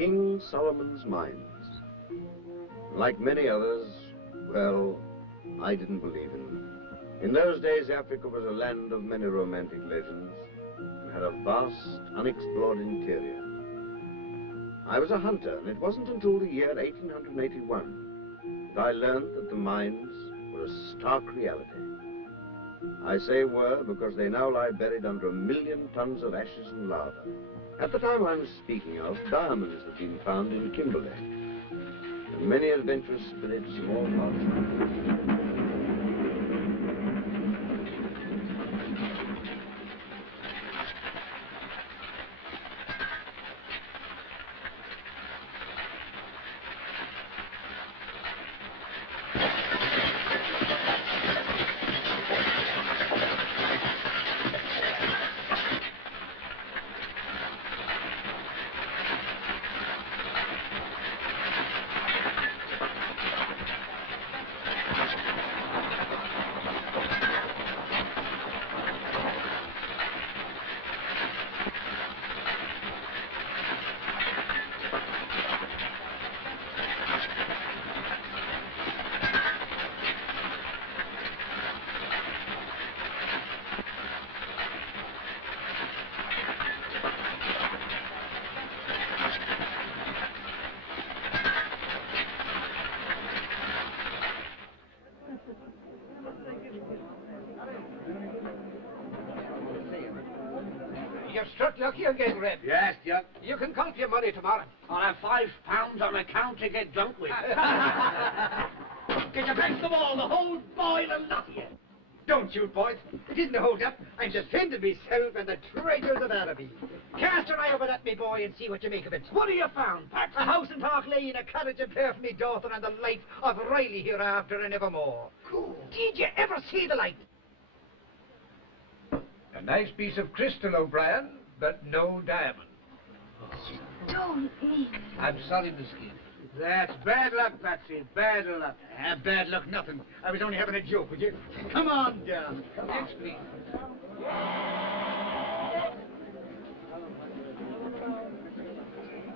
King Solomon's Mines. Like many others, well, I didn't believe in them. In those days, Africa was a land of many romantic legends and had a vast, unexplored interior. I was a hunter, and it wasn't until the year 1881 that I learned that the mines were a stark reality. I say were because they now lie buried under 1 million tons of ashes and lava. At the time I'm speaking of, diamonds had been found in Kimberley, and many adventurous spirits from all parts of the world. You've struck lucky again, Red. Yes, Duck. You can count your money tomorrow. I'll have £5 on account to get drunk with. Can you back them all, the whole boil and lot of you? Don't shoot, boys. It isn't a hold-up. I'm defending myself and the traitors of Araby. Cast your eye over that, me boy, and see what you make of it. What have you found, Pat? A house in Park Lane, a cottage and pair for me daughter, and the life of Riley hereafter and evermore. Cool. Did you ever see the like? A nice piece of crystal, O'Brien, but no diamond. You don't mean it. I'm sorry, Miss Kid. That's bad luck, Patsy. Bad luck. Bad luck, nothing. I was only having a joke with you. Come on down. Come on. Yes, please.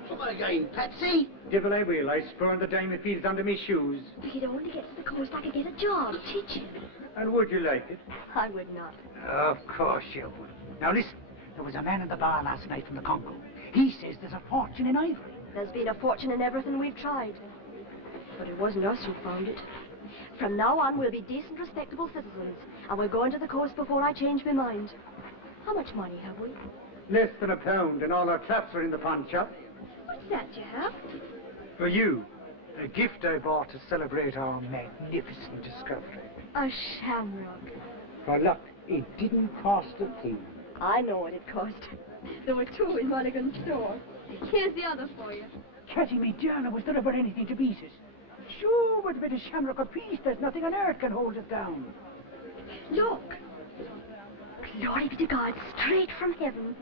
Come again, Patsy. Devil I will. I spurned the diamond fields under me shoes. If you'd only get to the coast, I could get a job teaching. And would you like it? I would not. Of course you would. Now listen, there was a man in the bar last night from the Congo. He says there's a fortune in ivory. There's been a fortune in everything we've tried. But it wasn't us who found it. From now on, we'll be decent, respectable citizens, and we'll go into the coast before I change my mind. How much money have we? Less than £1, and all our traps are in the pawn shop. What's that you have? For you, a gift I bought to celebrate our magnificent discovery. A shamrock. For luck, it didn't cost a thing. I know what it cost. There were 2 in Mulligan's store. Here's the other for you. Catty me, Diana, was there ever anything to beat it? Sure, with a bit of shamrock apiece, there's nothing on earth can hold it down. Look. Glory be to God, straight from heaven.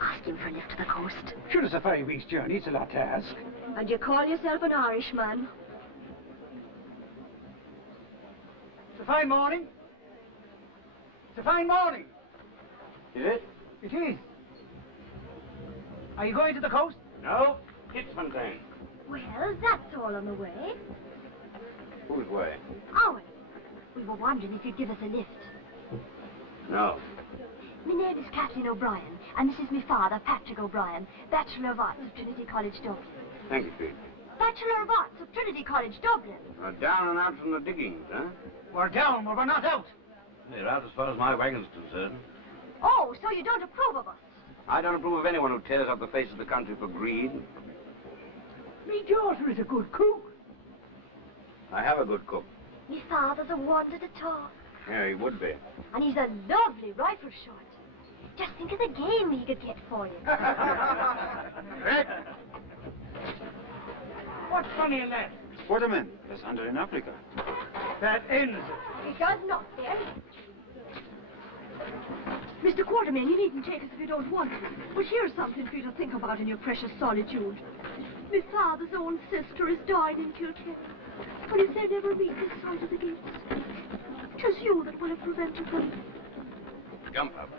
Ask him for a lift to the coast. Sure, it's a 5 weeks' journey, it's a lot to ask. And you call yourself an Irishman? It's a fine morning. It's a fine morning. Is it? It is. Are you going to the coast? No. Kitzfontein. Well, that's all on the way. Whose way? Ours. We were wondering if you'd give us a lift. No. My name is Kathleen O'Brien, and this is my father, Patrick O'Brien, Bachelor of Arts of Trinity College, Dublin. Thank you, Pete. Bachelor of Arts of Trinity College, Dublin. Down and out from the diggings, huh? We're down, but we're not out. They're out as far as my wagon's concerned. Oh, so you don't approve of us? I don't approve of anyone who tears up the face of the country for greed. Me daughter is a good cook. I have a good cook. My father's a wonder to talk. Yeah, he would be. And he's a lovely rifle shot. Just think of the game he could get for you. Rick! What's funny in that? Waterman, that's under in Africa. That ends it. It does not, then. Mr. Quartermain, you needn't take us if you don't want to. But here's something for you to think about in your precious solitude. My father's own sister has died in Kilkenny. But if they never meet this side of the gates, 'tis you that will have prevented them. Jump up.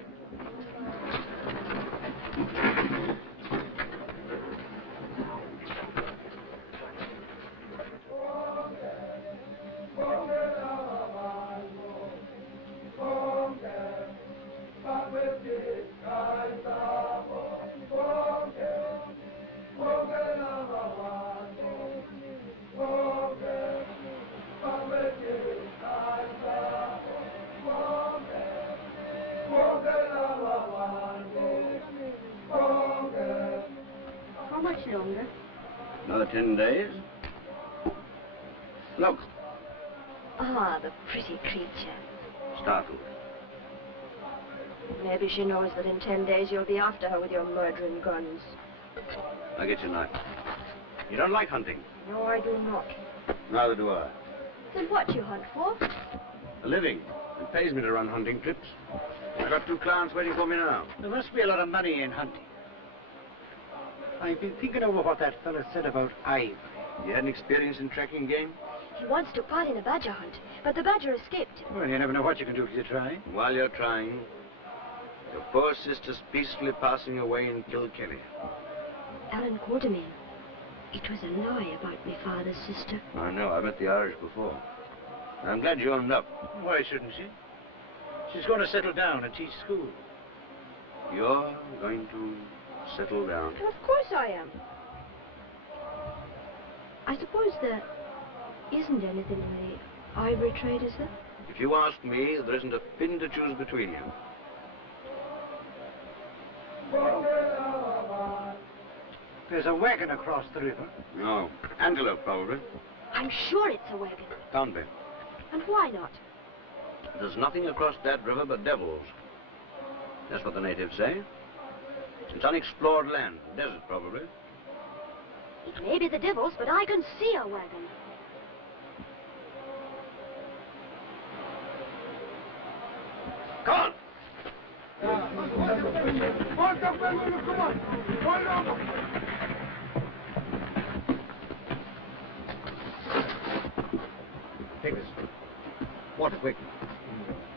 How much longer? Another 10 days. Look, Ah, the pretty creature. startled. Maybe she knows that in 10 days you'll be after her with your murdering guns. I'll get your knife. You don't like hunting? No, I do not. Neither do I. Then what do you hunt for? A living. It pays me to run hunting trips. I've got 2 clients waiting for me now. There must be a lot of money in hunting. I've been thinking over what that fellow said about ivory. You had an experience in tracking game? He wants to part in a badger hunt, but the badger escaped him. Well, you never know what you can do till you try. While you're trying, your poor sister's peacefully passing away in Kilkenny. Alan Quartermain, it was a lie about my father's sister. I know, I met the Irish before. I'm glad you owned up. Why shouldn't she? She's going to settle down and teach school. You're going to settle down. Of course I am. I suppose there isn't anything in the ivory trade, is there? If you ask me, there isn't a pin to choose between you. There's a wagon across the river. No. Antelope, probably. I'm sure it's a wagon. Can't be. And why not? There's nothing across that river but devils. That's what the natives say. It's unexplored land. Desert, probably. It may be the devil's, but I can see a wagon. Come on! Take this. Water, quick.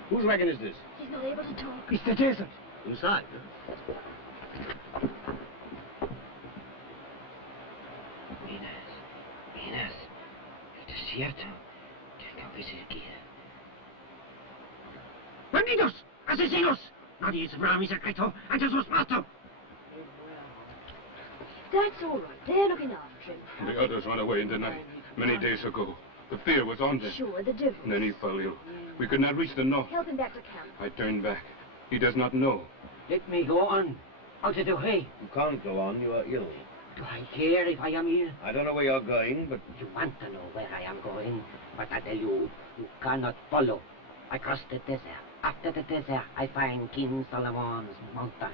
Whose wagon is this? He's not able to talk. It's the desert. Inside, huh? Inés, el desierto, tengo que seguir. ¡Bandidos! ¡Asesinos! Nadie sabrá mi secreto antes los mato. That's all right. They're looking after him. The others ran away in the night, many days ago. The fear was on them. Sure, the devil. And then he fell ill. We could not reach the north. Help him back to camp. I turned back. He does not know. Let me go on. Out of the way. You can't go on. You are ill. Do I care if I am ill? I don't know where you're going, but... You want to know where I am going, but I tell you, you cannot follow. I cross the desert. After the desert, I find King Solomon's mountain.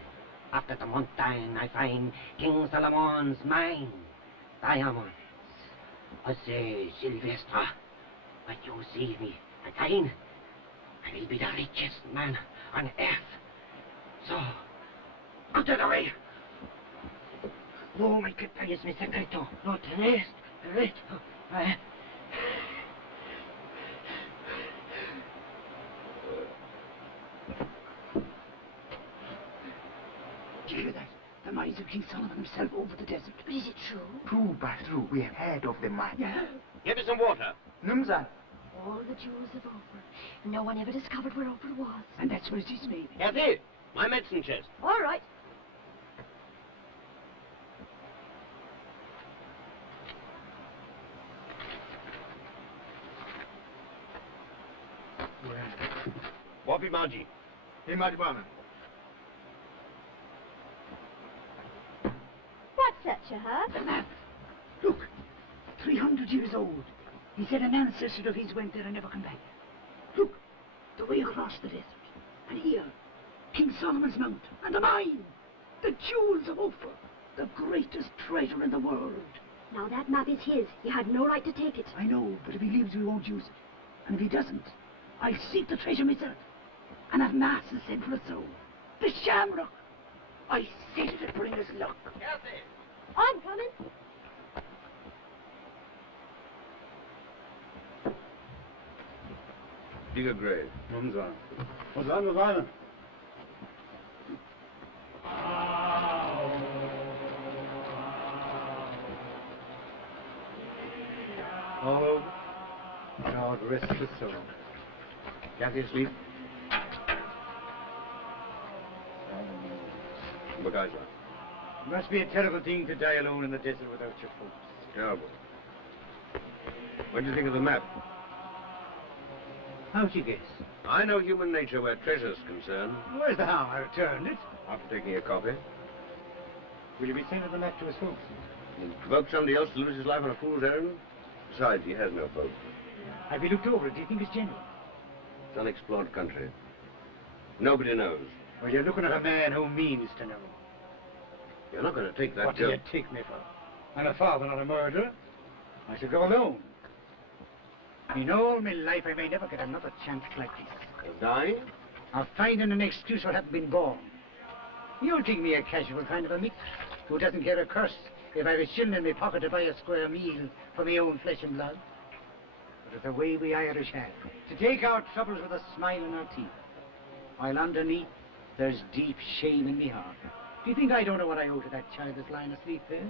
After the mountain, I find King Solomon's mine. Diamonds. I say, Sylvester, when you see me again, I will be the richest man on earth. So, out of the way. No, my companions, Mr. Secreto. No, the rest. Did you hear that? The mines of King Solomon himself over the desert. But is it true? True, by true. We have heard of the mine. Yeah. Give me some water. Numza. All the jewels of Oprah. No one ever discovered where Oprah was. And that's where it is, maybe. Kathy, my medicine chest. All right. Wapi Maji. Hey, Madibana. What's that, Shahar? The map. Look. 300 years old. He said an ancestor of his went there and never come back. Look. The way across the desert. And here. King Solomon's Mount. And the mine. The jewels of Ophir. The greatest treasure in the world. Now that map is his. He had no right to take it. I know, but if he leaves, we won't use it. And if he doesn't, I'll seek the treasure myself. And have masses sent for us so. The shamrock. I said it'd bring us luck. Kathy. I'm coming. Dig a grave. Numza. Oh, God rest his soul. Kathy asleep? Bagajla. It must be a terrible thing to die alone in the desert without your folks. Terrible. What do you think of the map? How'd you guess? I know human nature where treasure's concerned. Where's the harm? I returned it. After taking a copy. Will you be sending the map to his folks? He'll provoke somebody else to lose his life on a fool's errand. Besides, he has no folk. Have you looked over it? Do you think it's genuine? It's unexplored country. Nobody knows. Well, you're looking at a man who means to know. You're not going to take that What do job. you take me for? I'm a father, not a murderer. I shall go alone. In all my life, I may never get another chance like this. Dying? Of finding an excuse for having been born. You'll think me a casual kind of a mick who doesn't care a curse if I've a shilling in my pocket to buy a square meal for my own flesh and blood. But it's the way we Irish have, to take our troubles with a smile on our teeth, while underneath there's deep shame in me heart. Do you think I don't know what I owe to that child that's lying asleep there?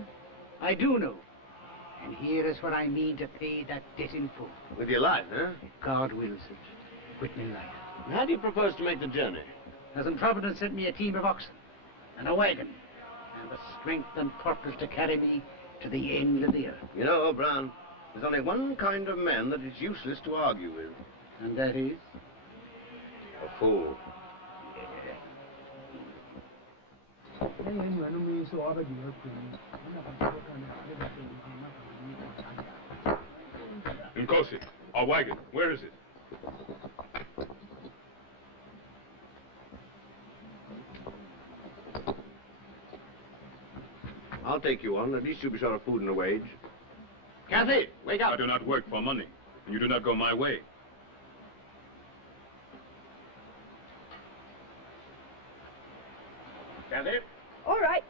I do know. And here is what I mean to pay that debt in full. With your life, huh? God wills it. With me life. How do you propose to make the journey? Hasn't Providence sent me a team of oxen, and a wagon, and the strength and purpose to carry me to the end of the earth? You know, Brown, there's only one kind of man that it's useless to argue with. And that is? A fool. Nkosi, our wagon, where is it? I'll take you on. At least you'll be sure of food and a wage. Kathy, wake up. I do not work for money, and you do not go my way. Kathy? All right.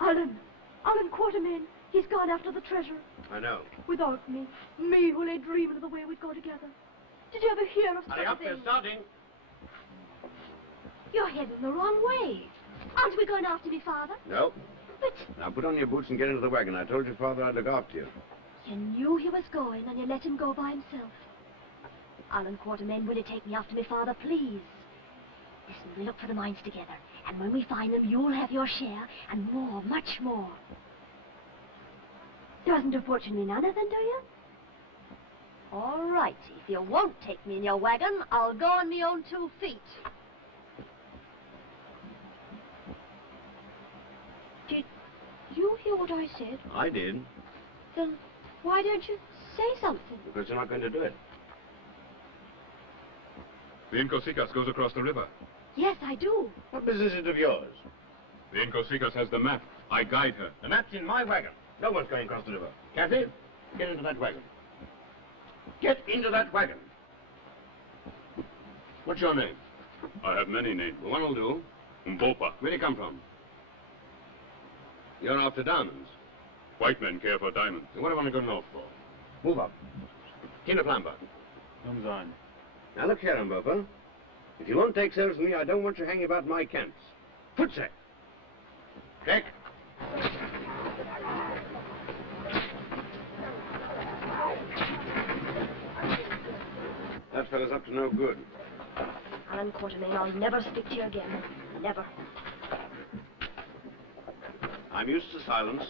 Alan Quartermain. He's gone after the treasure. I know. Without me. Me who lay dreaming of the way we'd go together. Did you ever hear of such Hurry a up, thing? they're starting. You're heading the wrong way. Aren't we going after me, Father? No. But Now put on your boots and get into the wagon. I told your father I'd look after you. you knew he was going and you let him go by himself. Alan Quartermain, will you take me after me, Father, please? Listen, we'll look for the mines together, and when we find them, you'll have your share, and more, much more. Doesn't unfortunately mean anything, do you? All right, if you won't take me in your wagon, I'll go on my own 2 feet. Did you hear what I said? I did. Then why don't you say something? Because you're not going to do it. The Incosicas goes across the river. Yes, I do. What business is it of yours? The Incosicas has the map. I guide her. The map's in my wagon. No one's going across the river. Kathy, get into that wagon. Get into that wagon. What's your name? I have many names. Well, one will do. Mbopa. Where do you come from? You're after diamonds. White men care for diamonds. What do I want to go north for? Move up. Tina Plumber. Comes on. Now look here, Mbopa. If you won't take service with me, I don't want you hanging about my camps. Footsack. Check. That fellow's up to no good. Alan Quartermain, I'll never speak to you again. Never. I'm used to silence.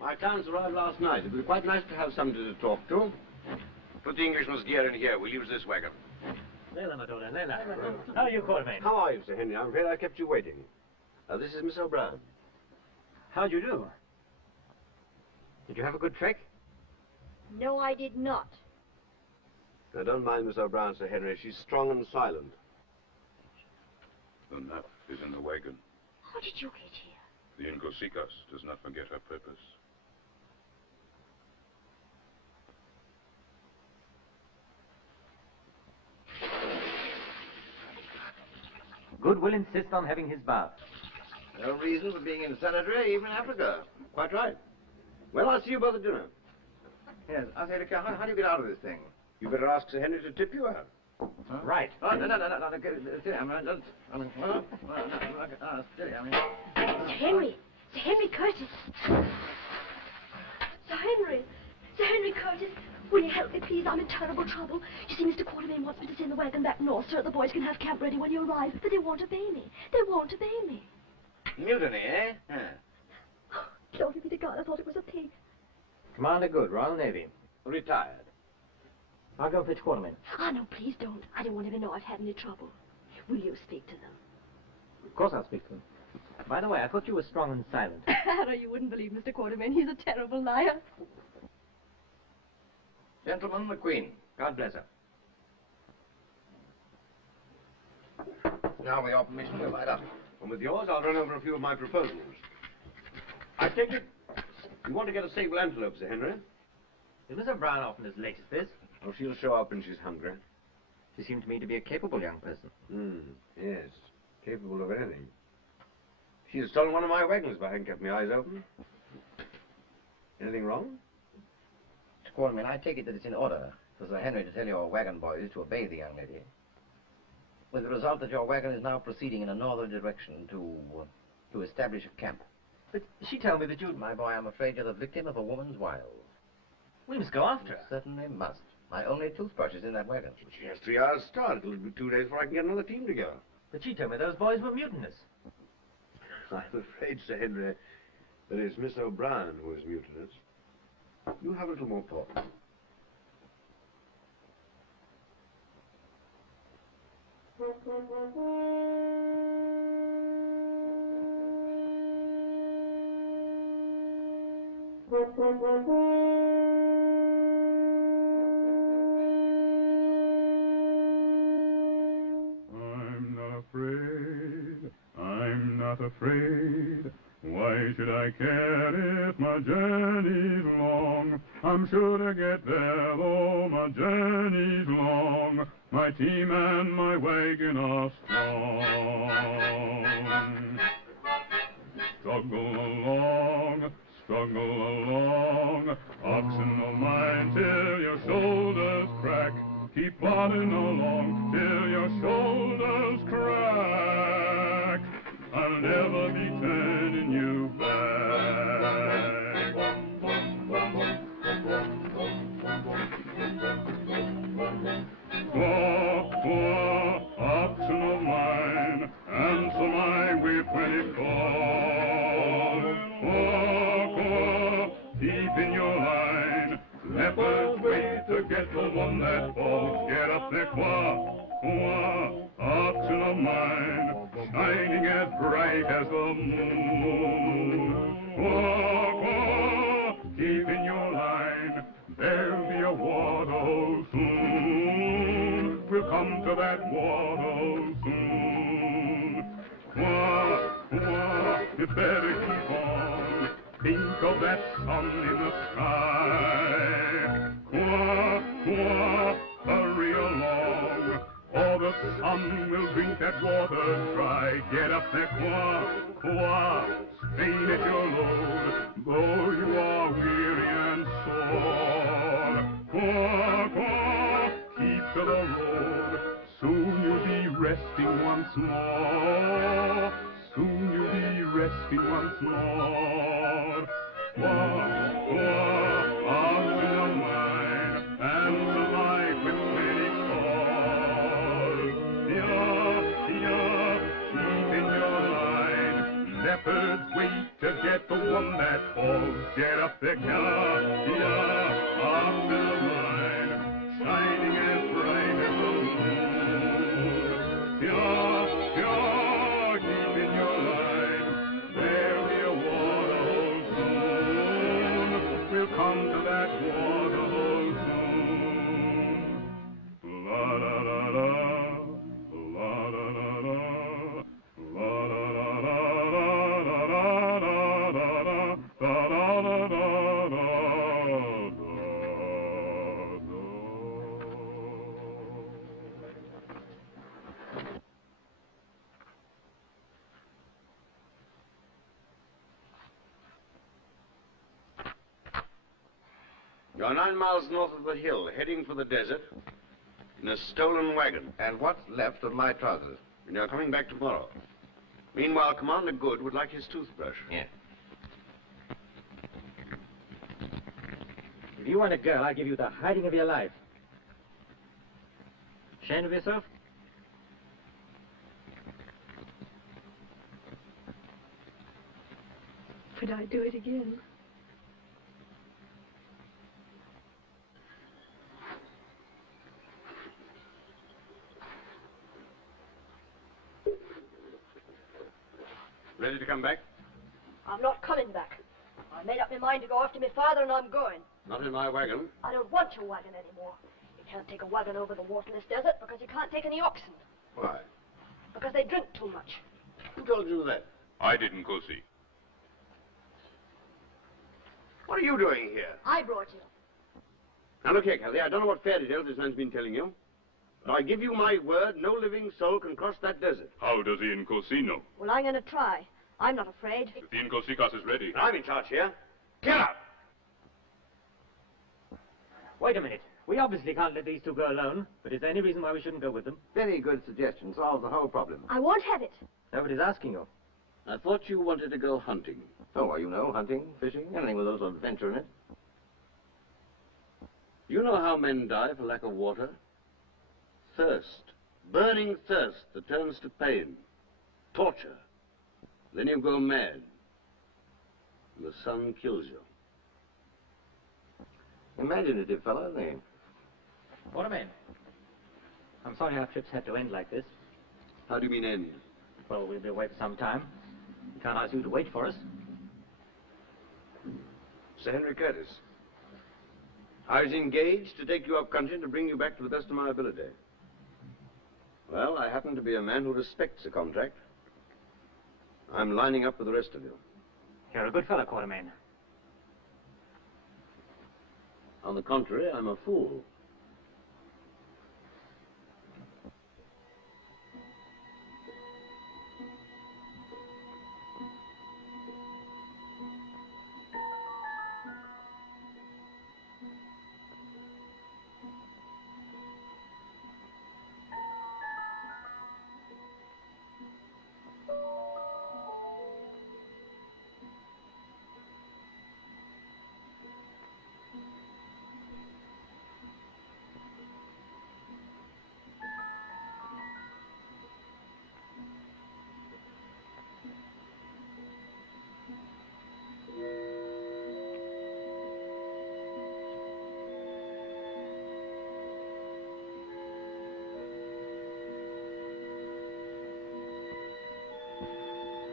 My clients arrived last night. It would be quite nice to have somebody to talk to. Put the Englishman's gear in here. We'll use this wagon. Lela, Madonna, Lela. How are you, Quartermain? How are you, Sir Henry? I'm afraid I kept you waiting. This is Miss O'Brien. How'd you do? Did you have a good trek? No, I did not. Now, don't mind Miss O'Brien, Sir Henry. She's strong and silent. The map is in the wagon. How did you get here? The Incosicas does not forget her purpose. Good will insist on having his bath. No reason for being in sanitary, even in Africa. Quite right. Well, I'll see you both at dinner. Yes, I'll say, how do you get out of this thing? You better ask Sir Henry to tip you out. Huh? Right. Oh, no, steady, steady, Sir Henry! Sir Henry Curtis! Sir Henry! Sir Henry Curtis! Will you help me, please? I'm in terrible trouble. You see, Mr. Quartermain wants me to send the wagon back north so that the boys can have camp ready when you arrive, but they won't obey me. They won't obey me. Mutiny, eh? Yeah. Oh, glory be to God, I thought it was a pig. Commander Good, Royal Navy. Retired. I'll go fetch Quartermain. Ah, no, please don't. I don't want him to know I've had any trouble. Will you speak to them? Of course I'll speak to them. By the way, I thought you were strong and silent. Hannah, you wouldn't believe Mr. Quartermain. He's a terrible liar. Gentlemen, the Queen. God bless her. Now, with your permission, we'll light up. And with yours, I'll run over a few of my proposals. I take it you want to get a sable antelope, Sir Henry? Is Miss O'Brien often as late as this? Oh, she'll show up when she's hungry. She seemed to me to be a capable young person. Yes. Capable of anything. She had stolen one of my wagons if I hadn't kept my eyes open. Anything wrong? Mr. Quartermain, I take it that it's in order for Sir Henry to tell your wagon boys to obey the young lady. With the result that your wagon is now proceeding in a northern direction to establish a camp. But she told me that you'd... My boy, I'm afraid you're the victim of a woman's wiles. We must go after her. Certainly must. My only toothbrush is in that wagon. She has 3 hours start. It'll be 2 days before I can get another team together. But she told me those boys were mutinous. I'm afraid, Sir Henry, that it's Miss O'Brien who is mutinous. You have a little more port. I'm not afraid. Why should I care if my journey's long? I'm sure to get there, though my journey's long. My team and my wagon are strong. Struggle along, oxen of mine, till your shoulders crack. Keep plodding along till your shoulders crack. I'll never be turning you back. Whoa, oxen of mine, answer my whip when it calls. Whoa, keep in your line. Leopards wait to get the one that falls. Get up there, oxen of mine, shining as bright as the moon. Keep in your line, there'll be a waterhole soon. We'll come to that waterhole soon. You better keep on. Think of that sun in the sky. Hurry along, or the sun will drink that water dry. Get up there, strain at your load, though you are weary and sore. Keep to the road, soon you'll be resting once more. Soon you'll be resting once more. Oxen of mine, answer my whip when it calls. Keep in your line. Leopards wait to get the one that falls. Get up there, oxen of mine, shining as bright as the moon. Keep in your line. There'll be a waterhole soon. We'll come to that waterhole soon. La la la la, la la la la, la la la la la la. You're 9 miles north of the hill, heading for the desert in a stolen wagon. And what's left of my trousers? And you're coming back tomorrow. Meanwhile, Commander Good would like his toothbrush. Yeah. If you want a girl, I'll give you the hiding of your life. Ashamed of yourself? Could I do it again? Ready to come back? I'm not coming back. I made up my mind to go after my father, and I'm going. Not in my wagon. I don't want your wagon anymore. You can't take a wagon over the waterless desert because you can't take any oxen. Why? Because they drink too much. Who told you that? I didn't go see. What are you doing here? I brought you. Now look here, Kathy, I don't know what fairy tales this man's been telling you, but I give you my word, no living soul can cross that desert. How does the Incosi know? Well, I'm going to try. I'm not afraid. If the Incosikas is ready. I'm in charge here. Get up! Wait a minute. We obviously can't let these two go alone, but is there any reason why we shouldn't go with them? Very good suggestion. Solves the whole problem. I won't have it. Nobody's asking you. I thought you wanted to go hunting. Oh, well, you know, hunting, fishing, anything with a little adventure in it. You know how men die for lack of water? Thirst. Burning thirst that turns to pain. Torture. Then you go mad. And the sun kills you. Imaginative fellow, isn't he? What a man. I'm sorry our trips had to end like this. How do you mean end? Well, we'll be away for some time. We can't ask you to wait for us. Sir Henry Curtis. I was engaged to take you up country and to bring you back to the best of my ability. Well, I happen to be a man who respects a contract. I'm lining up with the rest of you. You're a good fellow, Quatermain. On the contrary, I'm a fool.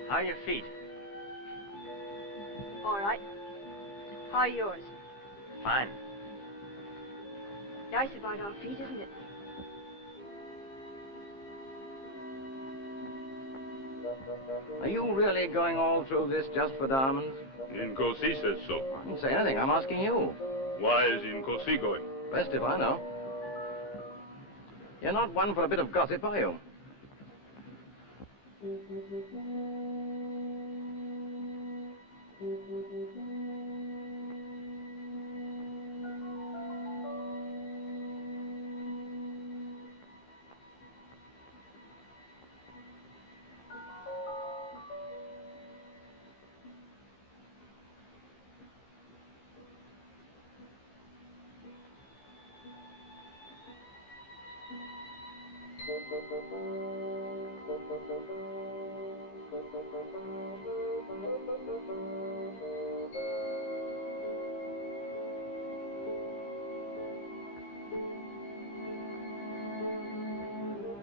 How are your feet? All right. How are yours? Fine. Nice about our feet, isn't it? Are you really going all through this just for diamonds? Inkosi says so. I didn't say anything. I'm asking you. Why is Inkosi going? Best if I know. You're not one for a bit of gossip, are you?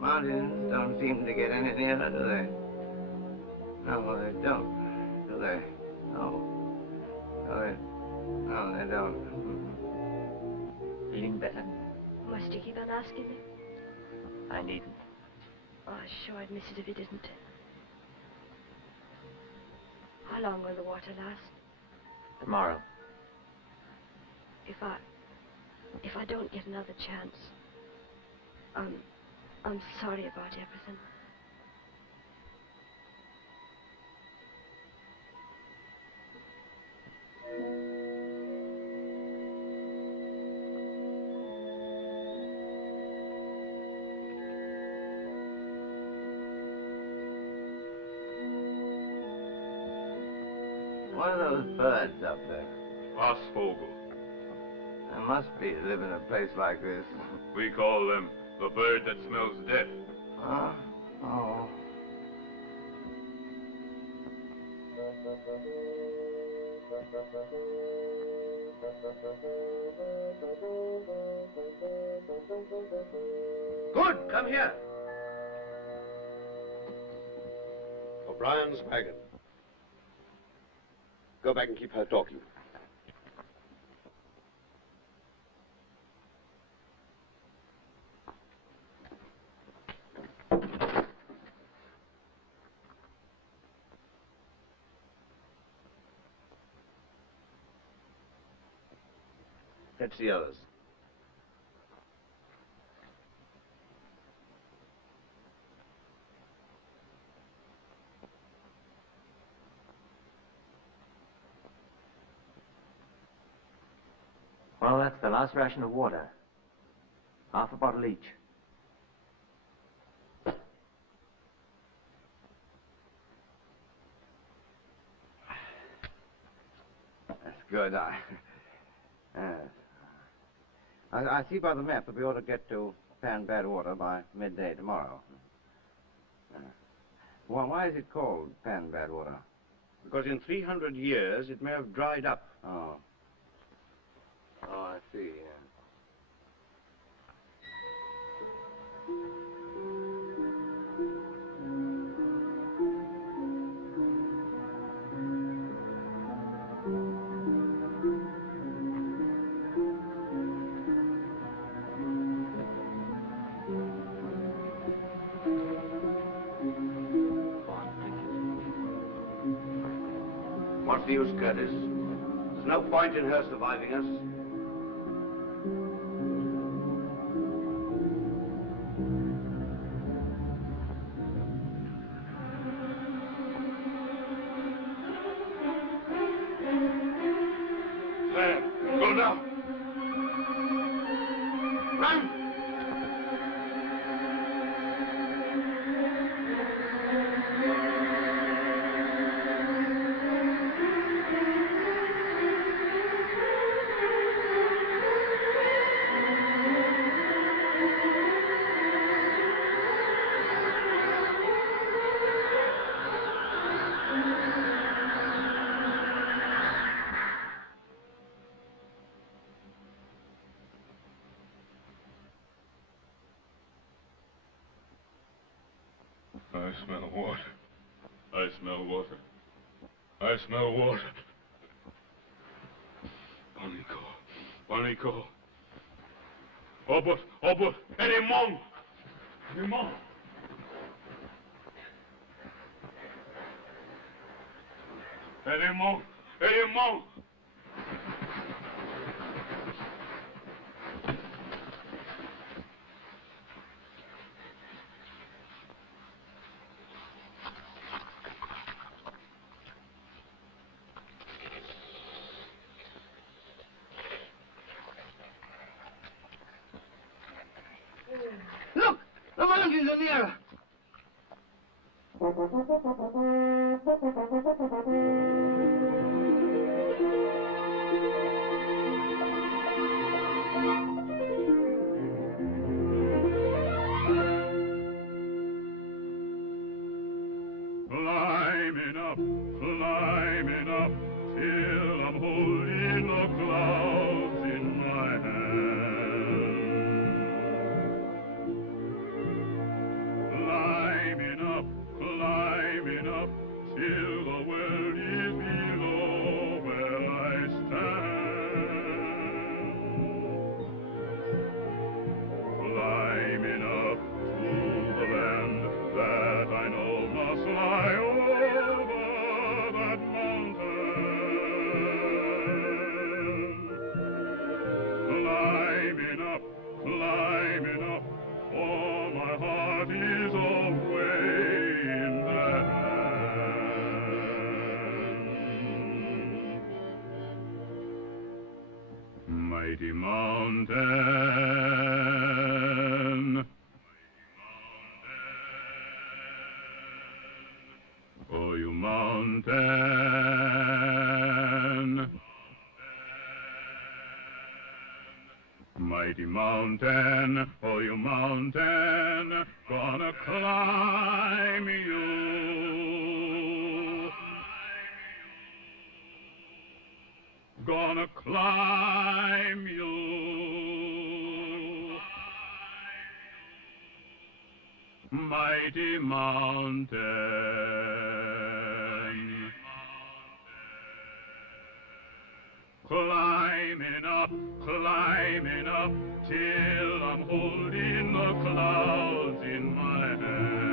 Mountains don't seem to get any nearer, do they? No, they don't, do they? No. No, they don't. Feeling better? Must you keep on asking me? I needn't. Oh, sure, I'd miss it if you didn't. How long will the water last? Tomorrow. If I don't get another chance, I'm sorry about everything. What are those birds up there? Asvogel. They must be live in a place like this. We call them the bird that smells death. Huh? Oh. Good, come here. O'Brien's wagon. Go back and keep her talking. Fetch the others. Well, that's the last ration of water. Half a bottle each. That's good. I see by the map that we ought to get to Pan Bad Water by midday tomorrow. Why is it called Pan Bad Water? Because in 300 years it may have dried up. Oh. Oh, I see, yeah. What's the use, Curtis? There's no point in her surviving us. There, go now. Run! I smell water. I smell water. I smell water. Panico. Panico. Obot. Elimon. Elimon. Elimon. Elimon. Look! The mountains are nearer! Climbing up, till I'm holding the clouds in my hand. Climbing up, till the world is below where I stand. Climbing up to the land that I know must lie over that mountain. Climbing up, for my heart is away in that land. Mighty mountain, oh, you mountain, mighty mountain, oh, you mountain, gonna climb you. Gonna climb you. Mighty mountain, climbing up, till I'm holding the clouds in my hand.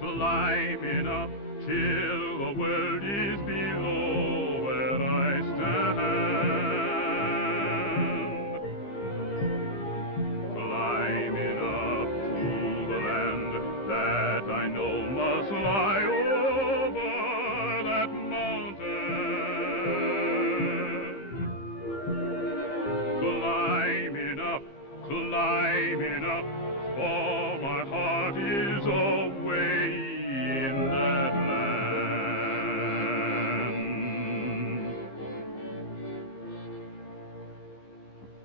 Climbing up, till the world is below where I stand. Climbing up to the land that I know must lie over that mountain. Climbing up, for my heart is away in that land.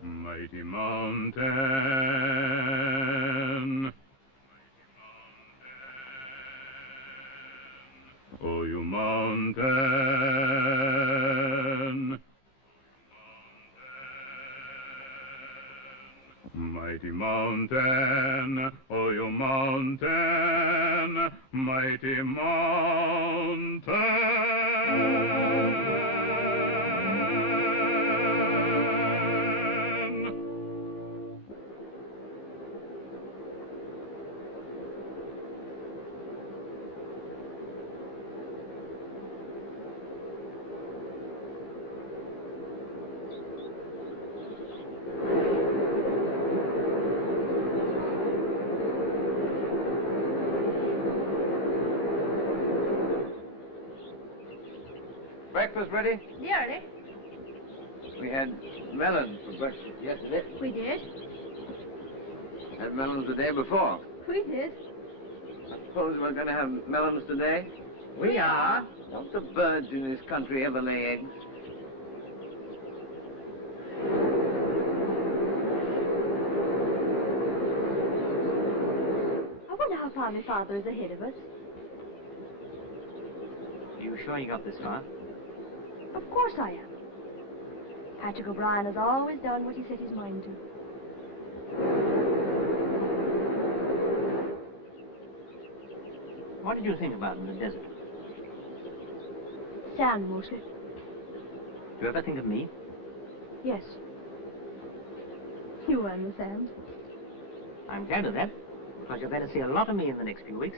Mighty mountain, oh, you mountain, mighty mountain, oh, you mountain, mighty mountain. breakfast ready? Nearly. We had melons for breakfast yesterday. We did. Had melons the day before. We did. I suppose we're going to have melons today? We are. Don't the birds in this country ever lay eggs? I wonder how far my father is ahead of us. Are you sure you got this far? Of course I am. Patrick O'Brien has always done what he set his mind to. What did you think about in the desert? Sand, mostly. Do you ever think of me? Yes. You were in the sand. I'm glad of that, because you're going to see a lot of me in the next few weeks.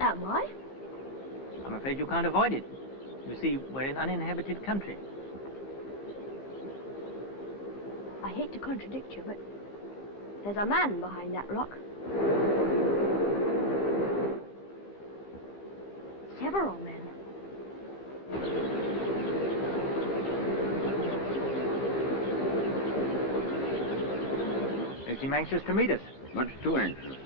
Am I? I'm afraid you can't avoid it. You see, we're in uninhabited country. I hate to contradict you, but there's a man behind that rock. Several men. They seem anxious to meet us. Much too anxious.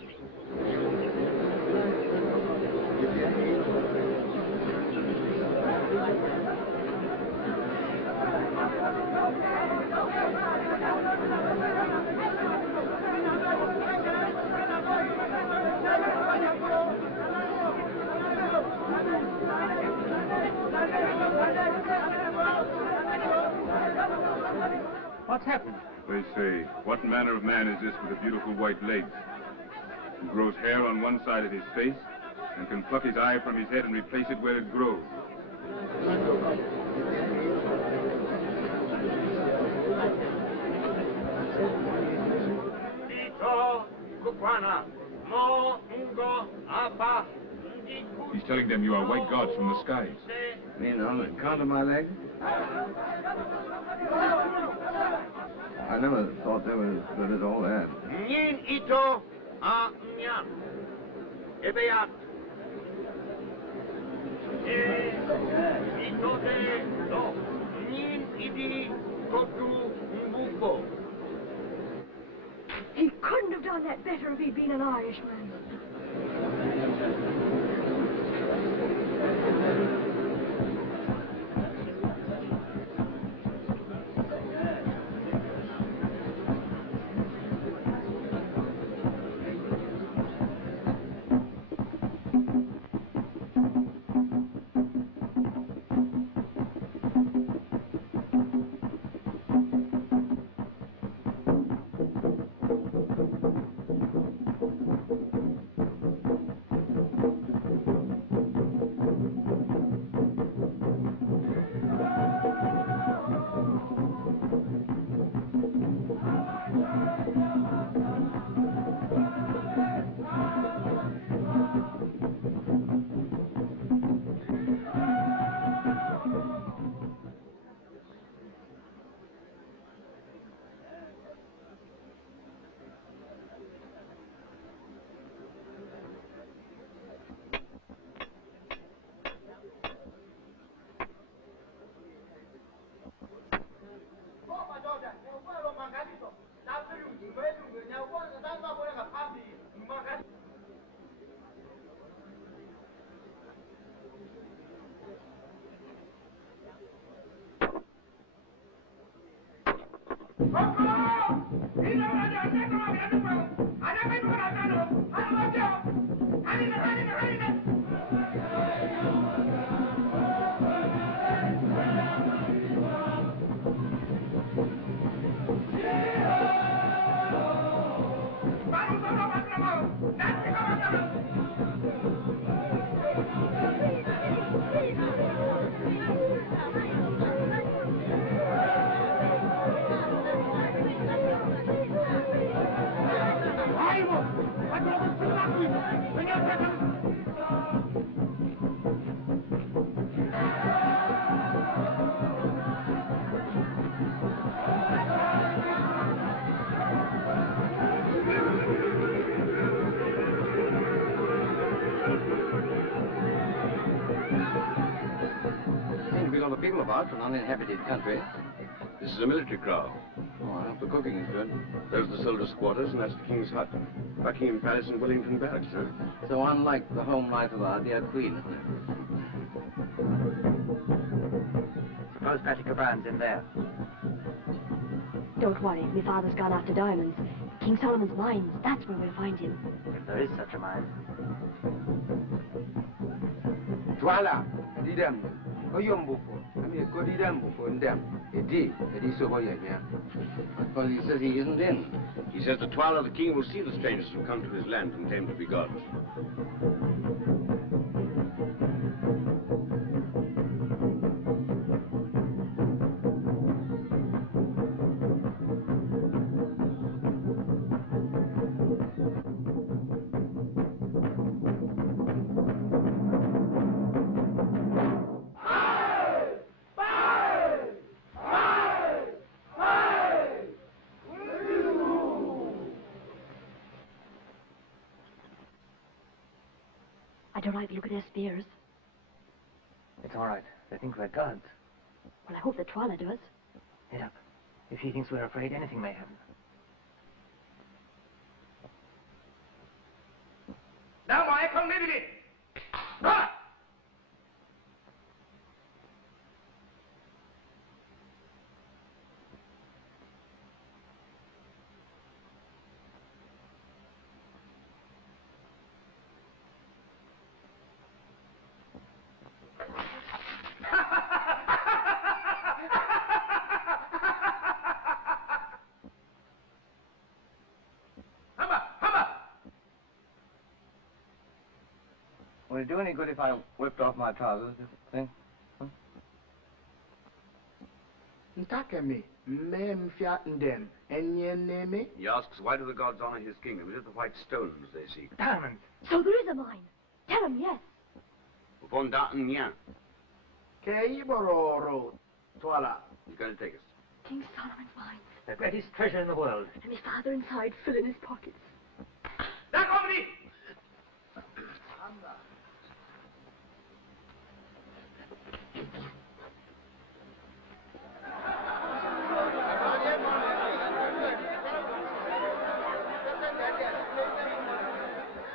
What's happened? They say, what manner of man is this with the beautiful white legs, who grows hair on one side of his face and can pluck his eye from his head and replace it where it grows? He's telling them you are white gods from the skies. You mean on account of my leg? I never thought they were as good as all that. He couldn't have done that better if he'd been an Irishman. about, an uninhabited country. This is a military kraal. Oh, I hope the cooking is good. Those are the soldiers' quarters, and that's the King's hut. Buckingham Palace and Wellington Barracks, huh? So unlike the home life of our dear Queen, isn't it? Suppose Patrick O'Brien's in there. Don't worry, my father's gone after diamonds. King Solomon's mines, that's where we'll find him. If there is such a mine. Twala, didem. Oyombufu. I mean, go didem before them. Edi so hoya here. Well, he says he isn't in. He says the Twala, the king, will see the strangers who come to his land and claim to be gods. I don't like the look of their spears. It's all right. They think we're gods. Well, I hope that Twala does. Head up. If he thinks we're afraid, anything may happen. Now, I come with it. Ah! Would it do any good if I whipped off my trousers, do you think? Ntakemi, mem fiatendem, enyeneme. He asks, why do the gods honor his kingdom? Is it the white stones they seek? Diamonds. So there is a mine. Tell him yes. Upon Da'an Nya. Keibororo, Twala. He's going to take us. King Solomon's mine. The greatest treasure in the world. And his father inside, filling his pockets. Now, company!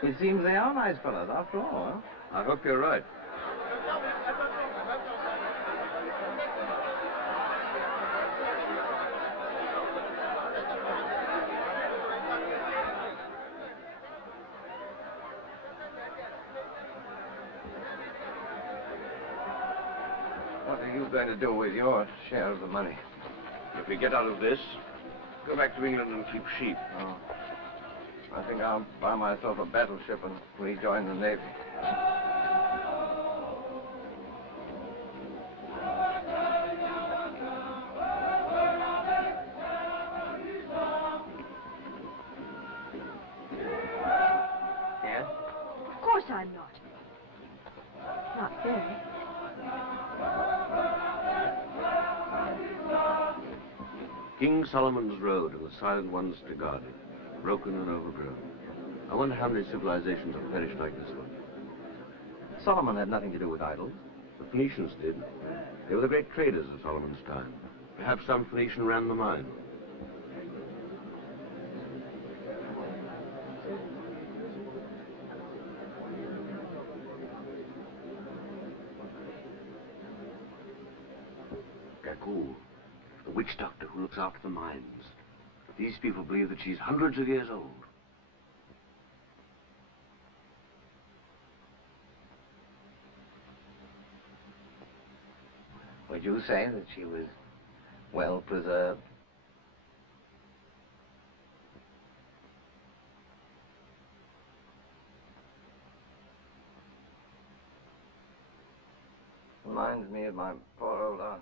It seems they are nice fellows, after all, huh? I hope you're right. What are you going to do with your share of the money? If we get out of this, go back to England and keep sheep. Oh. I think I'll buy myself a battleship and rejoin the Navy. Yes? Of course I'm not. Not very. King Solomon's Road and the silent ones to guard it, broken and overgrown. I wonder how many civilizations have perished like this one. Solomon had nothing to do with idols. The Phoenicians did. They were the great traders of Solomon's time. Perhaps some Phoenician ran the mine. Gaku, the witch doctor who looks after the mines. These people believe that she's hundreds of years old. Would you say that she was well preserved? Reminds me of my poor old aunt,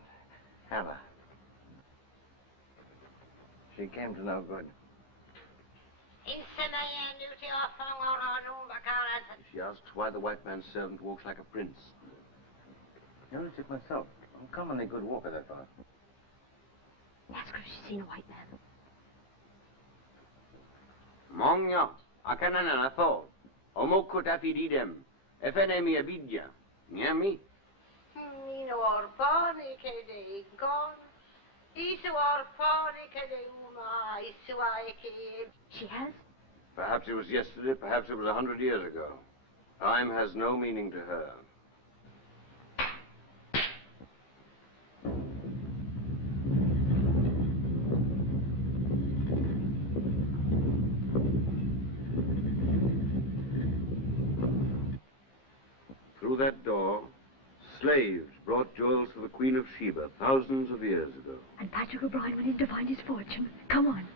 Hannah. She came to no good. She asks why the white man's servant walks like a prince. Noticed it myself. Uncommonly good walker, that fellow. Ask her if she's seen a white man. Mongya, akanana tho, omoko tapididem, efenemi abidya, nyami. She has? Perhaps it was yesterday, perhaps it was 100 years ago. Time has no meaning to her. Through that door, slaves brought jewels for the Queen of Sheba thousands of years ago. And Patrick O'Brien went in to find his fortune. Come on.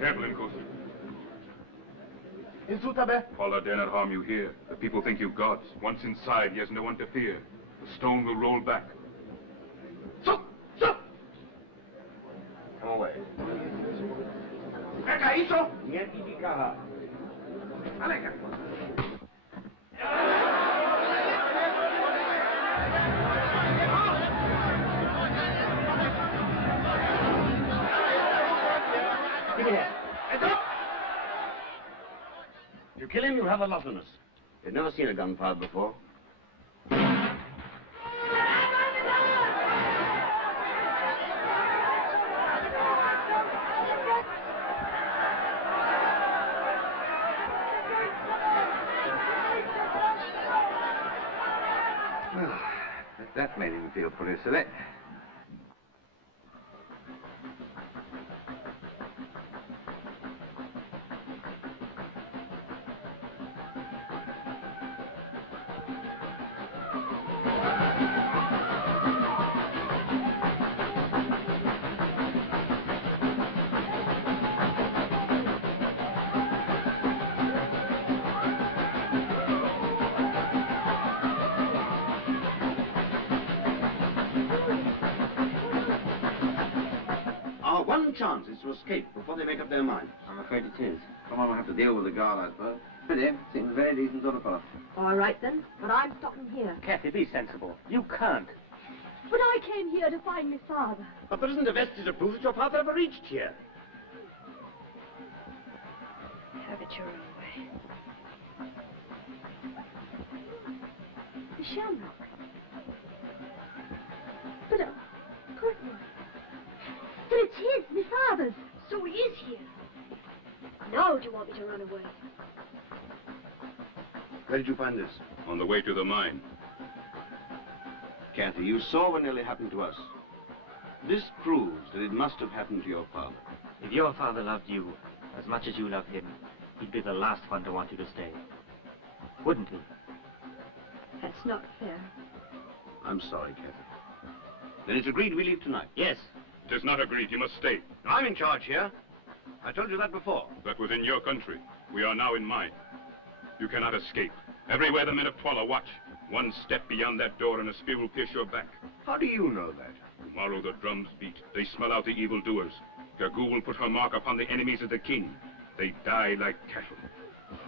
Careful, Incos. Insutabe. Paula dare not harm you here. The people think you gods. Once inside, he has no one to fear. The stone will roll back. Stop! Stop! Come away. Eka hizo? Nieti dikaha. Aleka. Give me here. If you kill him, you'll have a lot on us. You've never seen a gun fired before. That made him feel pretty silly. Chance is to escape before they make up their minds. I'm afraid it is. Someone will have to deal with the guard, I suppose. Pity. Seems a very decent sort of fellow. All right, then. But I'm stopping here. Kathy, be sensible. You can't. But I came here to find my father. But there isn't a vestige of proof that your father ever reached here. Have it your own way. The shamrock. But, curtain. But it's his, my father's. So he is here. Now do you want me to run away? Where did you find this? On the way to the mine. Kathy, you saw what nearly happened to us. This proves that it must have happened to your father. If your father loved you as much as you love him, he'd be the last one to want you to stay. Wouldn't he? That's not fair. I'm sorry, Kathy. Then it's agreed we leave tonight. Yes. It is not agreed. You must stay. I'm in charge here. I told you that before. But within your country. We are now in mine. You cannot escape. Everywhere the men of Twala watch. One step beyond that door and a spear will pierce your back. How do you know that? Tomorrow the drums beat. They smell out the evildoers. Gagu will put her mark upon the enemies of the king. They die like cattle.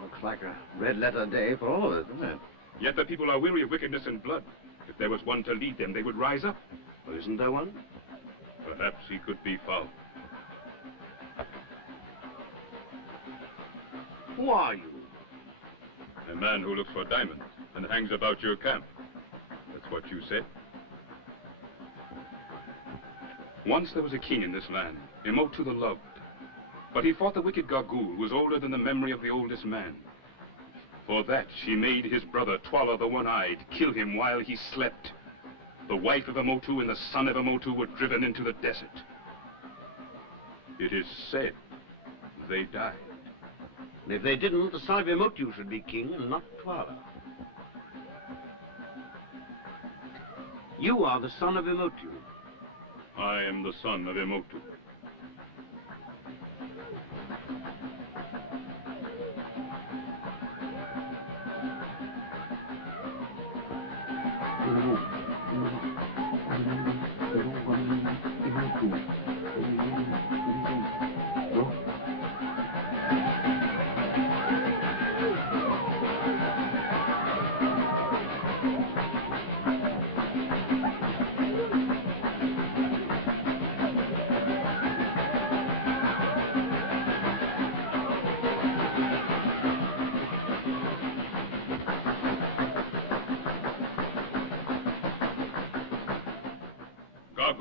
Looks like a red letter day for all of us, doesn't it? Yet the people are weary of wickedness and blood. If there was one to lead them, they would rise up. Well, isn't there one? Perhaps he could be found. Who are you? A man who looks for diamonds and hangs about your camp. That's what you said. Once there was a king in this land, Imotu the Loved. But he fought the wicked Gagu, who was older than the memory of the oldest man. For that, she made his brother, Twala the One-Eyed, kill him while he slept. The wife of Imotu and the son of Imotu were driven into the desert. It is said they died. And if they didn't, the son of Imotu should be king and not Twala. You are the son of Imotu. I am the son of Imotu.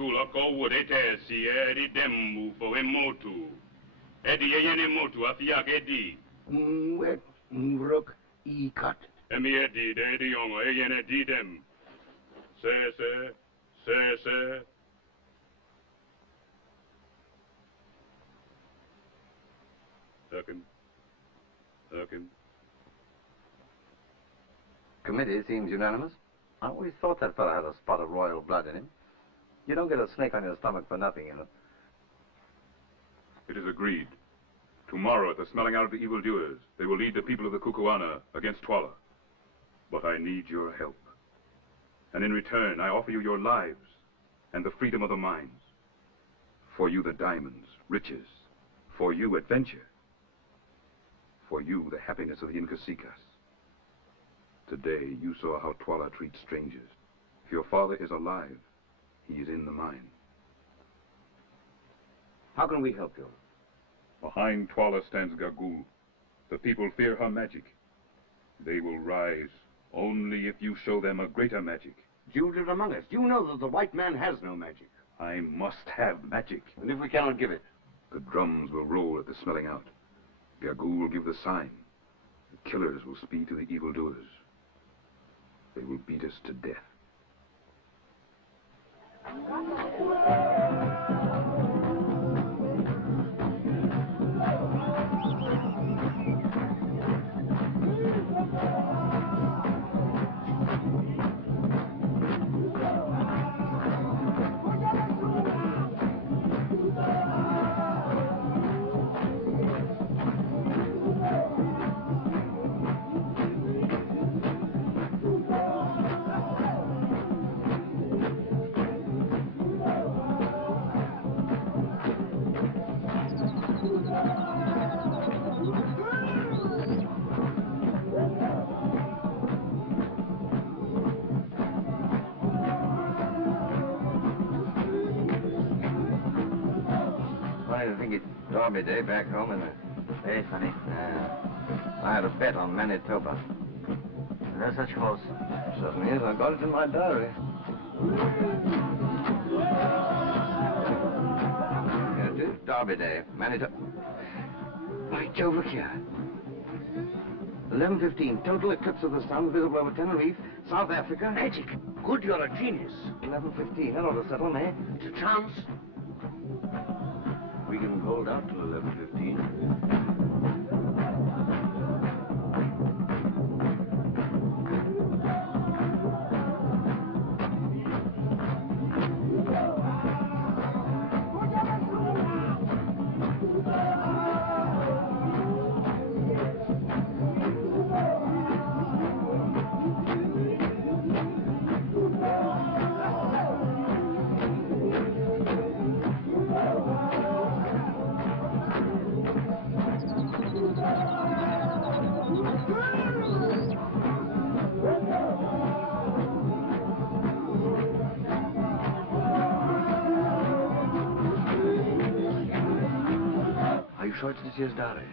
tula ko wurete si edi dembu fo emotu. Edi yene motu afiak edi. Wet, rook, cut. Emi edi de yongo yene di dem. Se. Erkin. Committee seems unanimous. I always thought that fellow had a spot of royal blood in him. You don't get a snake on your stomach for nothing, you know. It is agreed. Tomorrow, at the smelling out of the evildoers, they will lead the people of the Kukuana against Twala. But I need your help. And in return, I offer you your lives and the freedom of the mines. For you, the diamonds, riches. For you, adventure. For you, the happiness of the Inkasikas. Today, you saw how Twala treats strangers. If your father is alive, he is in the mine. How can we help you? Behind Twala stands Gagul. The people fear her magic. They will rise only if you show them a greater magic. You live among us. You know that the white man has no magic. I must have magic. And if we cannot give it? The drums will roll at the smelling out. Gagul will give the sign. The killers will speed to the evildoers. They will beat us to death. I think it's Derby Day back home, isn't it? Very funny. I had a bet on Manitoba. No such horse. Certainly is. I've got it in my diary. Here it is. Derby Day, Manitoba. By Jove, look here. 11:15. Total eclipse of the sun visible over Tenerife, South Africa. Magic. Good, you're a genius. 11:15. That ought to settle me. It's a chance. We can hold out till 11:15. Are you sure it's this year's diary?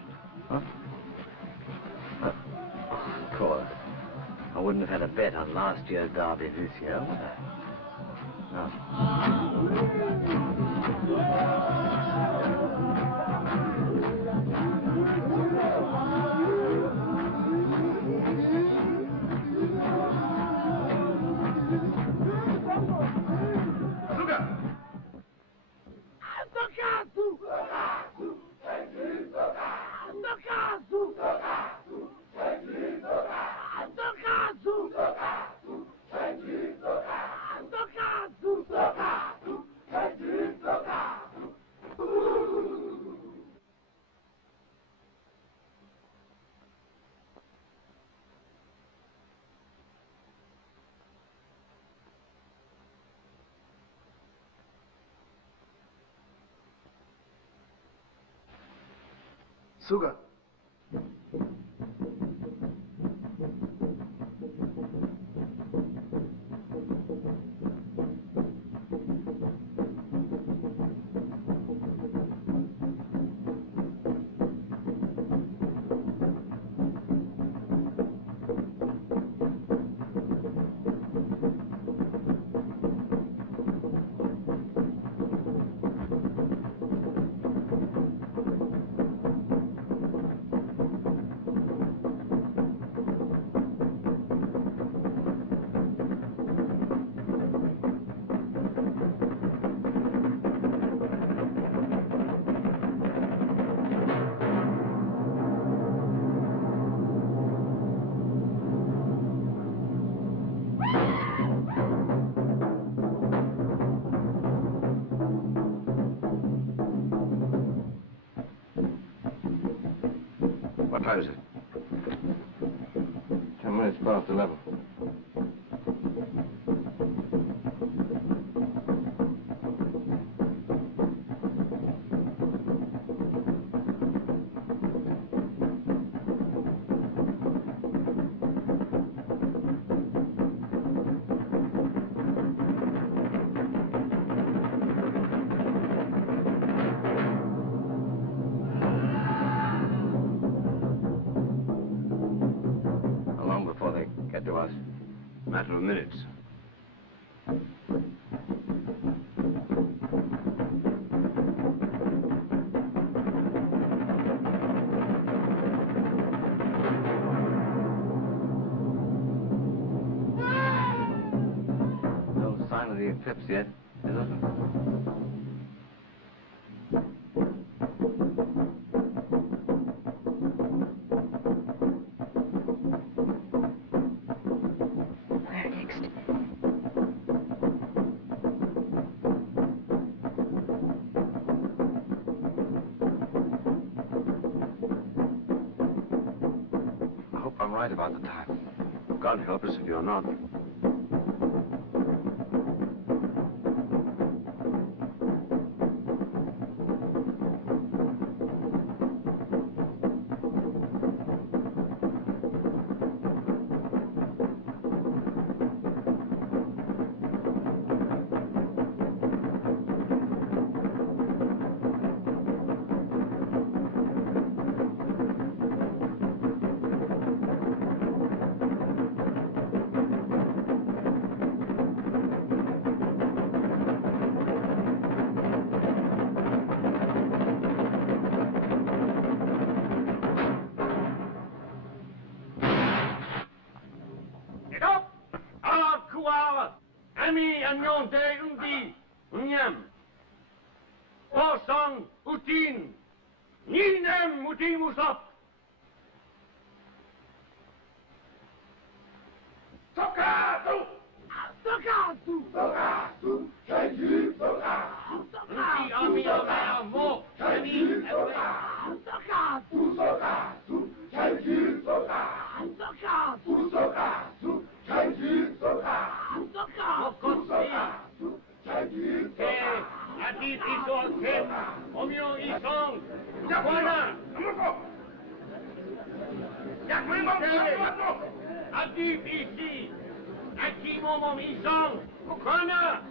Huh? Of course. I wouldn't have had a bet on last year's derby this year, would I? Sugar. What time is it? 10 minutes past 11. To us? Matter of minutes. No sign of the eclipse yet, is there? I'm right about the time. God help us if you're not. Ami anyonte undi unyam. Poson utin. Ninem utimusop. Sokatu! Sokatu! Sokatu! Changi Sokatu! Undi ami amaya mo. Changi Sokatu! Sokatu! Changi Sokatu! Sokatu! Sokatu! Changi Sokatu! Sokatu! Changi Sokatu! Adit isong kem. Omyo isong. Jakwana! Jakwana! Adit isi. Akimomom isong. Okana!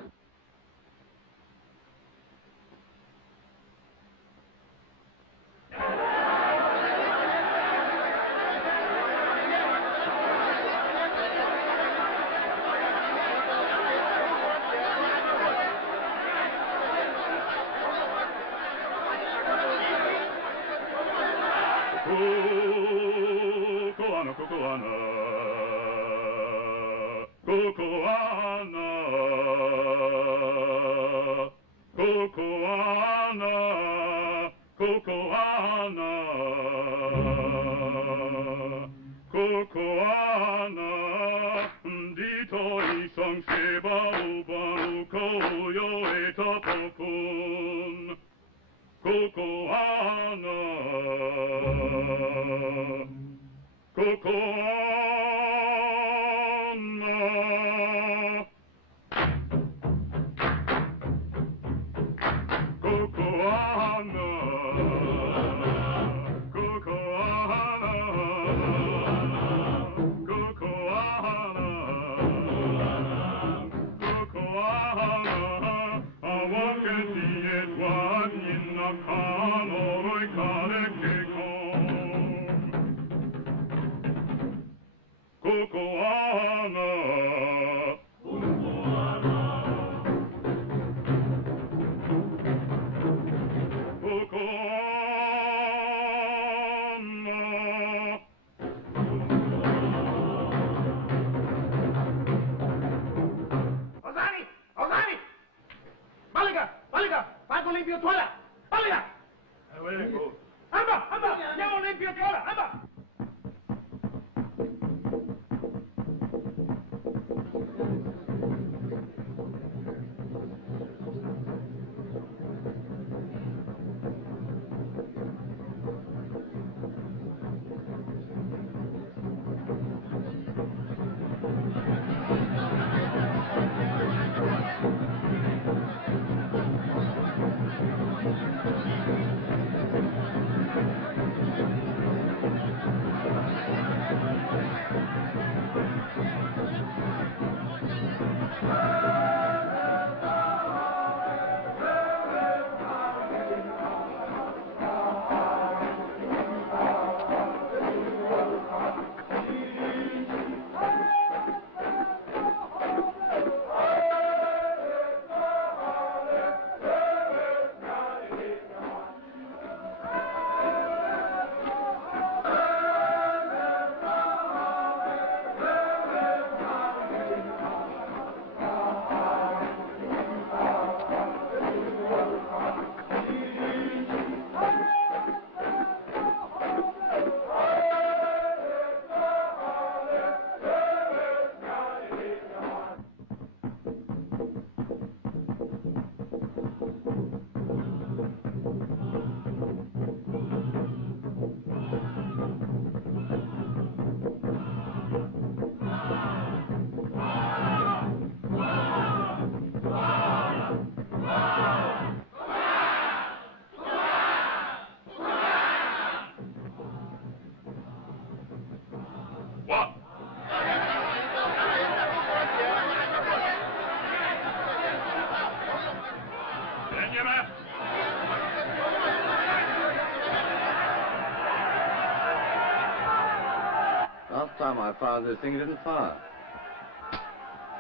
Last time I fired this thing, it didn't fire.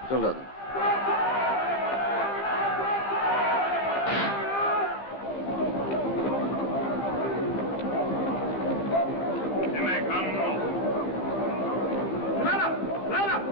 Still doesn't. Here they come. Run up! Run up!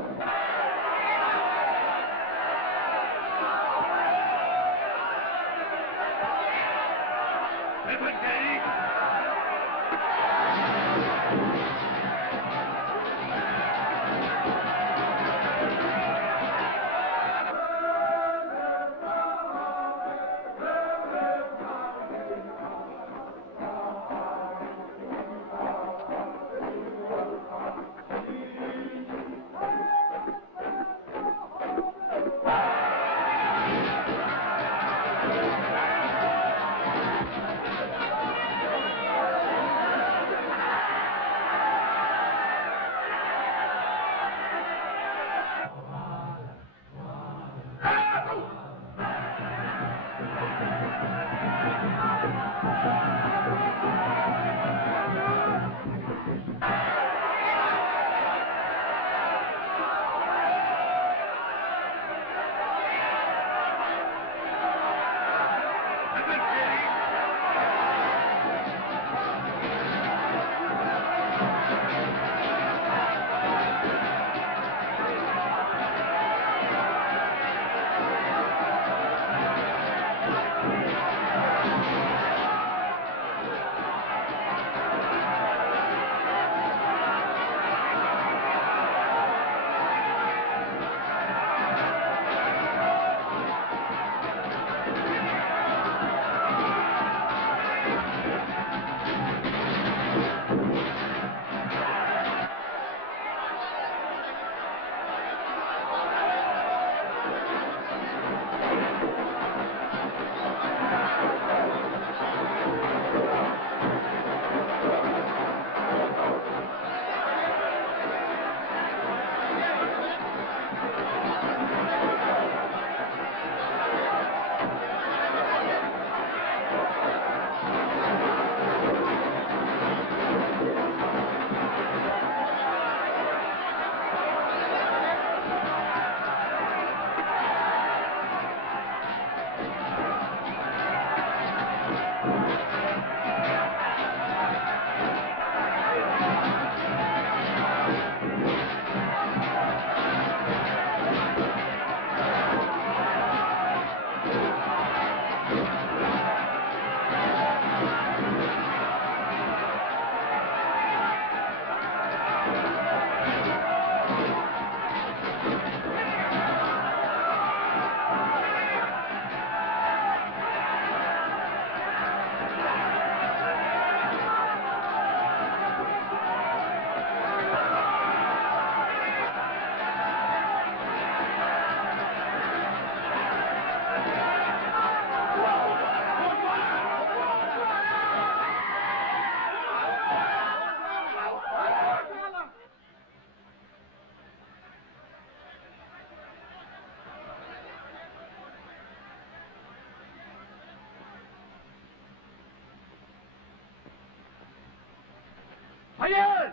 Hayır!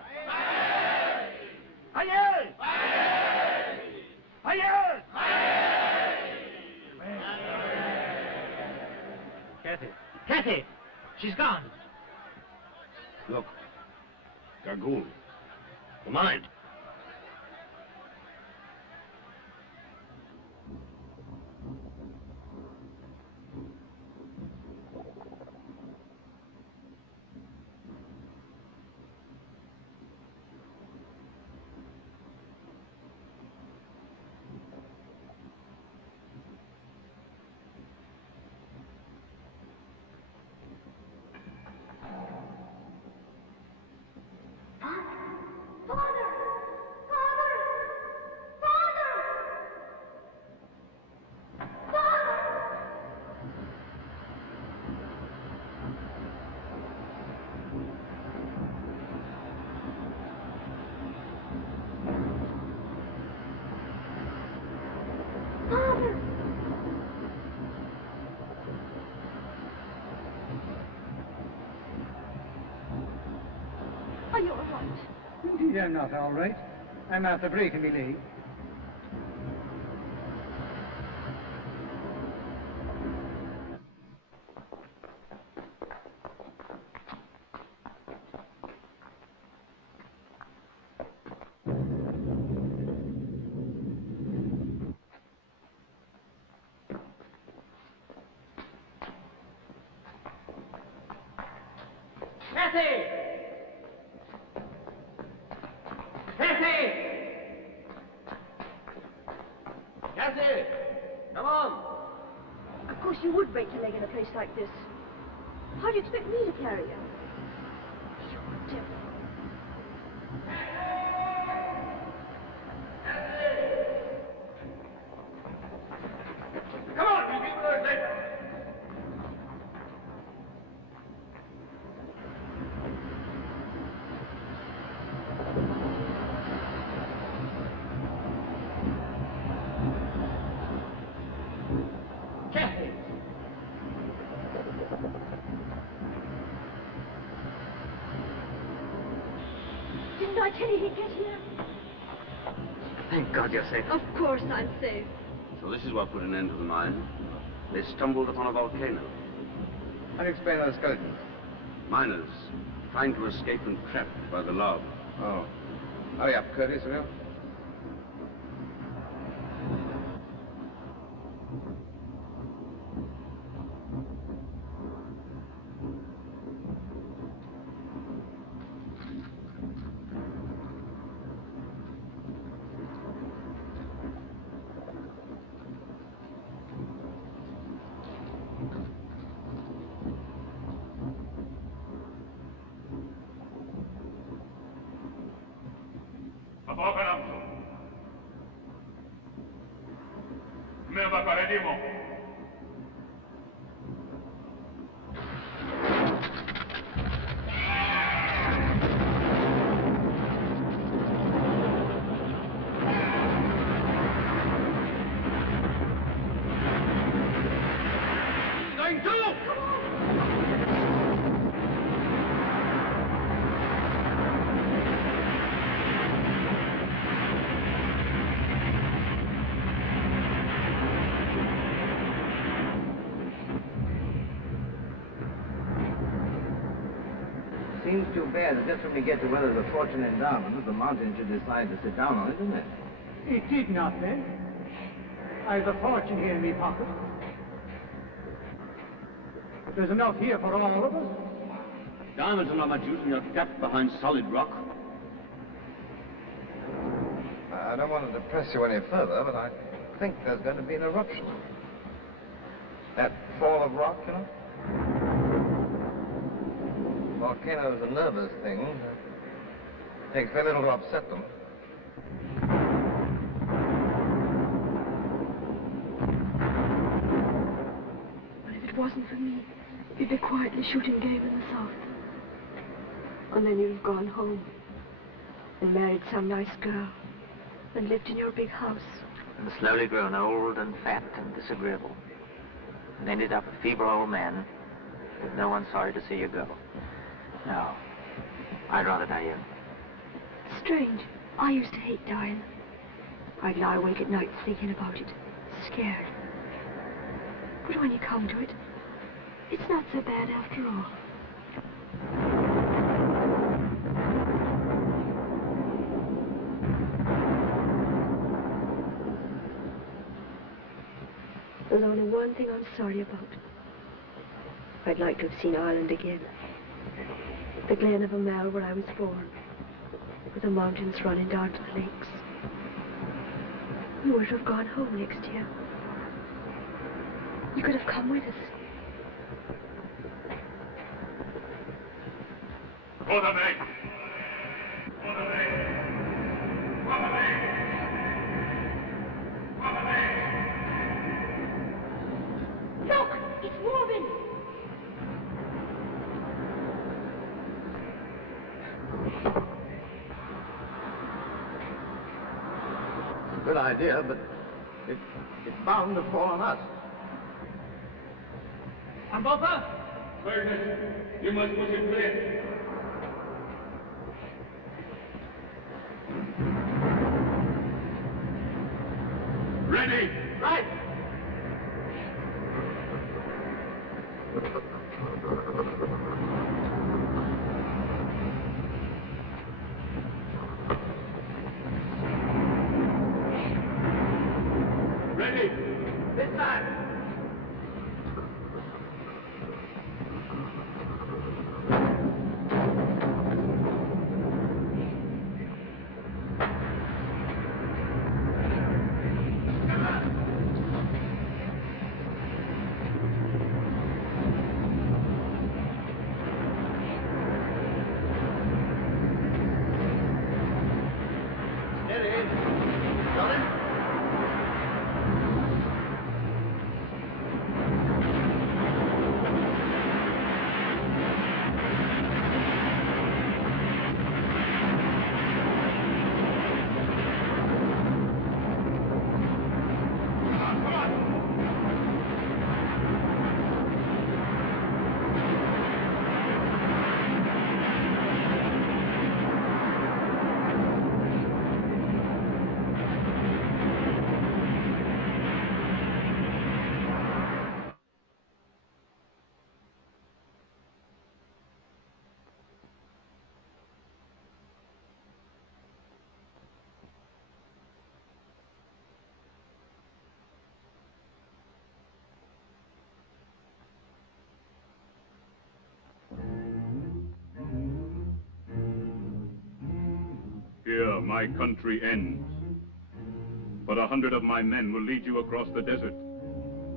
Hayır! Hayır! Kathy. Kathy! She's gone. Look. Gagool. The mind. Father! Are you all right? Indeed, I'm not all right. I'm after breaking my leg. Of course you would break your leg in a place like this. How do you expect me to carry you? You're devil. Come on, you people are late. Didn't I tell you he'd get here? Thank God you're safe. Of course I'm safe. So this is what put an end to the mine. They stumbled upon a volcano. How do you explain those skeletons? Miners trying to escape and trapped by the lava. Oh. Hurry up, Curtis, will you? Seems too bad that just when we get to where there's a fortune in diamonds, the mountain should decide to sit down on it, didn't it? It did not, then. I've a fortune here in my pocket. There's enough here for all of us. Diamonds are not much use when you're trapped behind solid rock. I don't want to depress you any further, but I think there's going to be an eruption. That fall of rock, you know? Volcanoes are nervous things. It takes very little to upset them. Well, if it wasn't for me, you'd be quietly shooting game in the south. And then you'd have gone home and married some nice girl and lived in your big house. And slowly grown old and fat and disagreeable. And ended up a feeble old man with no one sorry to see you go. No, I'd rather die young. Strange. I used to hate dying. I'd lie awake at night thinking about it, scared. But when you come to it, it's not so bad after all. There's only one thing I'm sorry about. I'd like to have seen Ireland again. The glen of Amal where I was born, with the mountains running down to the lakes. We were to have gone home next year. You could have come with us. Look! It's moving! Good idea, but it's bound to fall on us. And Papa? Curtis, you must put it clear. Ready? Right. Ready? This time. Here my country ends. But 100 of my men will lead you across the desert.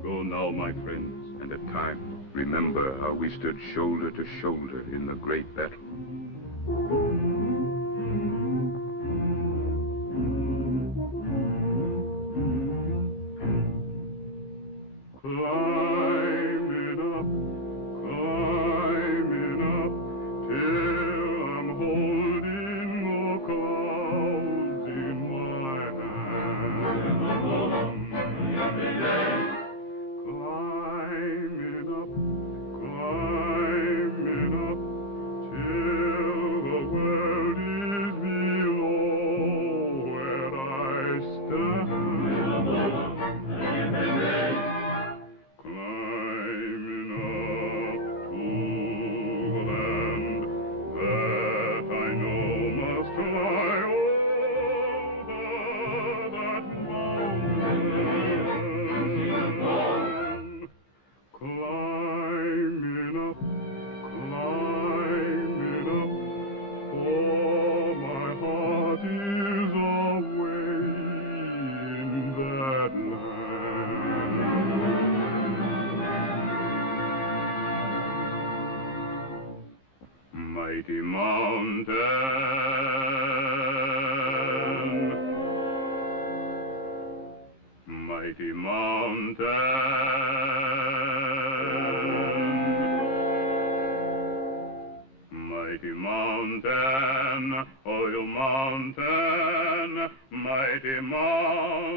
Go now, my friends. And at times, remember how we stood shoulder to shoulder in the great battle. Climbing up, till I'm holding the clouds in my hand. Climbing up, till the world is below where I stand. Climbing up to the land that I know must lie over that mountain. Climbing up, for my heart is away in that land. Mighty mountain, mighty mountain, mighty mountain, oh you mountain, mighty mountain.